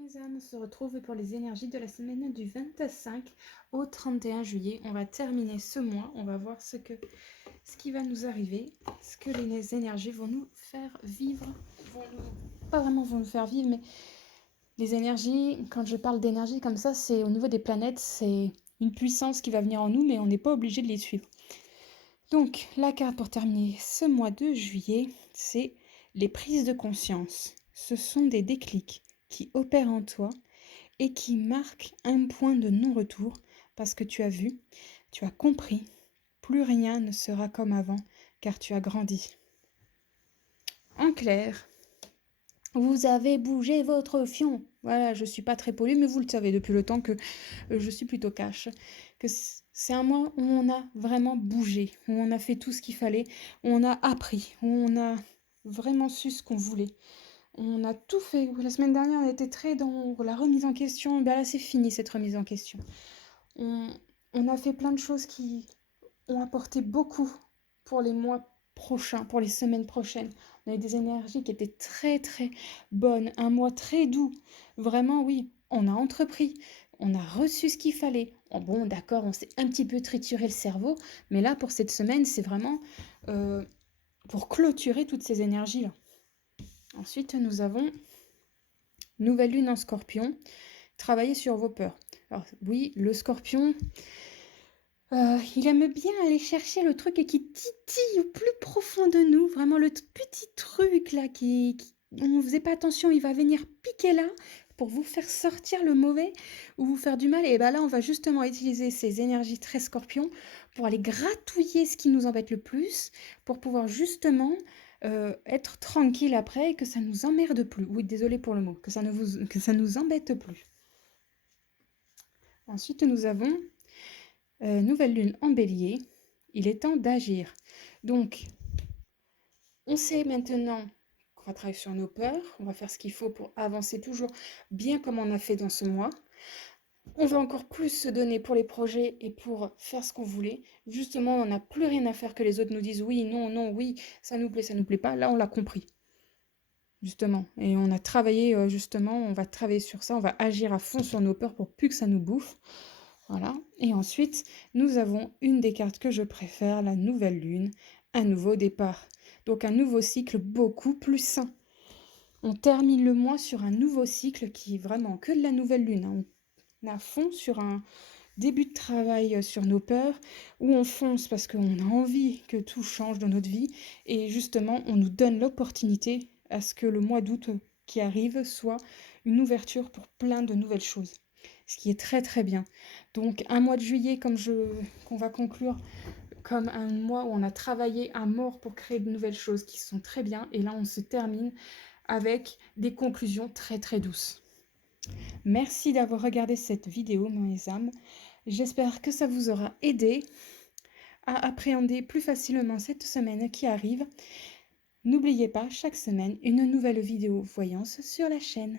Mes âmes se retrouvent pour les énergies de la semaine du 25 au 31 juillet. On va terminer ce mois, on va voir ce qui va nous arriver, ce que les énergies vont nous faire vivre, pas vraiment vont nous faire vivre, mais les énergies, quand je parle d'énergie comme ça, c'est au niveau des planètes, c'est une puissance qui va venir en nous, mais on n'est pas obligé de les suivre. Donc, la carte pour terminer ce mois de juillet, c'est les prises de conscience. Ce sont des déclics qui opèrent en toi et qui marquent un point de non-retour parce que tu as vu, tu as compris, plus rien ne sera comme avant car tu as grandi. En clair, vous avez bougé votre fion. Voilà, je suis pas très polie, mais vous le savez depuis le temps que je suis plutôt cash. Que c'est un mois où on a vraiment bougé, où on a fait tout ce qu'il fallait, où on a appris, où on a vraiment su ce qu'on voulait. On a tout fait. La semaine dernière, on était très dans la remise en question. Ben là, c'est fini cette remise en question. On a fait plein de choses qui ont apporté beaucoup pour les mois prochains, pour les semaines prochaines. On a eu des énergies qui étaient très très bonnes, un mois très doux. Vraiment, oui, on a entrepris, on a reçu ce qu'il fallait. Oh, bon, d'accord, on s'est un petit peu trituré le cerveau, mais là, pour cette semaine, c'est vraiment pour clôturer toutes ces énergies-là. Ensuite, nous avons nouvelle lune en scorpion. Travailler sur vos peurs. Alors oui, le scorpion, il aime bien aller chercher le truc et qui titille au plus profond de nous, vraiment le petit truc là on ne faisait pas attention, il va venir piquer là pour vous faire sortir le mauvais ou vous faire du mal. Et bien là, on va justement utiliser ces énergies très scorpions pour aller gratouiller ce qui nous embête le plus, pour pouvoir justement être tranquille après et que ça nous emmerde plus. Oui, désolé pour le mot, que ça nous embête plus. Ensuite, nous avons nouvelle lune en bélier. Il est temps d'agir. Donc, on sait maintenant qu'on va travailler sur nos peurs. On va faire ce qu'il faut pour avancer toujours bien comme on a fait dans ce mois. On va encore plus se donner pour les projets et pour faire ce qu'on voulait. Justement, on n'a plus rien à faire que les autres nous disent oui, non, non, oui, ça nous plaît pas. Là, on l'a compris. Justement. Et on a travaillé, justement, on va travailler sur ça. On va agir à fond sur nos peurs pour plus que ça nous bouffe. Voilà. Et ensuite, nous avons une des cartes que je préfère, la nouvelle lune, un nouveau départ. Donc un nouveau cycle beaucoup plus sain. On termine le mois sur un nouveau cycle qui est vraiment que de la nouvelle lune. On est à fond sur un début de travail sur nos peurs, où on fonce parce qu'on a envie que tout change dans notre vie. Et justement, on nous donne l'opportunité à ce que le mois d'août qui arrive soit une ouverture pour plein de nouvelles choses. Ce qui est très très bien. Donc un mois de juillet qu'on va conclure comme un mois où on a travaillé à mort pour créer de nouvelles choses qui sont très bien. Et là on se termine avec des conclusions très très douces. Merci d'avoir regardé cette vidéo mes âmes. J'espère que ça vous aura aidé à appréhender plus facilement cette semaine qui arrive. N'oubliez pas, chaque semaine, une nouvelle vidéo voyance sur la chaîne.